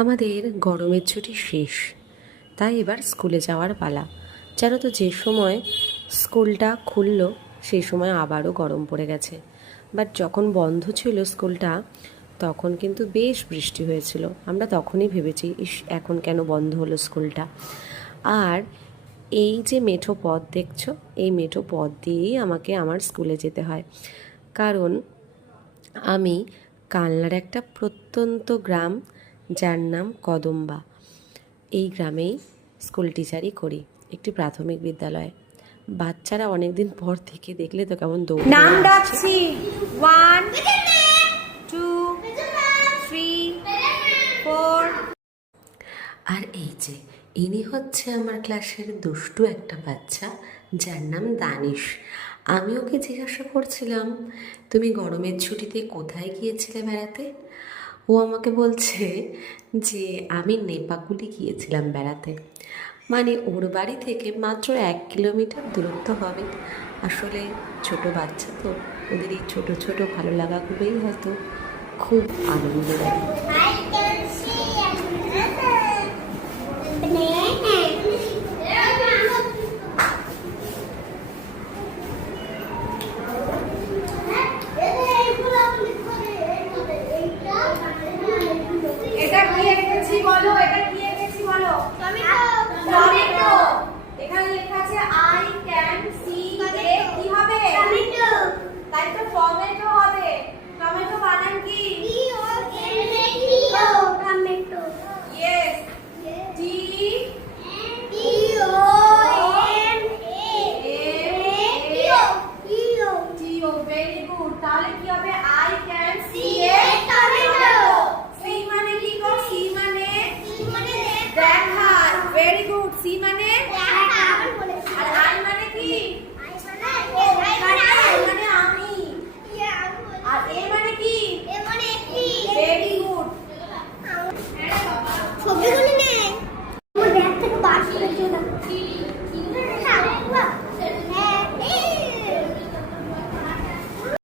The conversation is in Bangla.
আমাদের গরমের ছুটি শেষ, তাই এবার স্কুলে যাওয়ার পালা। জানো তো, যে সময় স্কুলটা খুললো সেই সময় আবারও গরম পড়ে গেছে। বাট যখন বন্ধ ছিল স্কুলটা, তখন কিন্তু বেশ বৃষ্টি হয়েছিল। আমরা তখনই ভেবেছি, ইস, এখন কেন বন্ধ হলো স্কুলটা। আর এই যে মেঠো পথ দেখছো, এই মেঠো পথ দিয়েই আমাকে আমার স্কুলে যেতে হয়, কারণ আমি কালনার একটা প্রত্যন্ত গ্রাম, যার নাম কদম্বা, এই গ্রামেই স্কুল টিচারই করি, একটি প্রাথমিক বিদ্যালয়ে। বাচ্চারা অনেক দিন পর থেকে দেখলে তো কেমন দৌড় নাম ডাকছি 1 2 3 4। আর এই যে ইনি হচ্ছে আমার ক্লাসের দুষ্টু একটা বাচ্চা, যার নাম দানিশ। আমি ওকে জিজ্ঞাসা করছিলাম, তুমি গরমের ছুটিতে কোথায় গিয়েছিলে বেড়াতে? ও আমাকে বলছে যে আমি নেপাকুলি গিয়েছিলাম বেড়াতে। মানে ওর বাড়ি থেকে মাত্র 1 কিলোমিটার দূরত্ব হবে। আসলে ছোট বাচ্চা তো, ওদের এই ছোটো ছোটো ভালো লাগাগুলোই হয়তো খুব আনন্দ দেয়।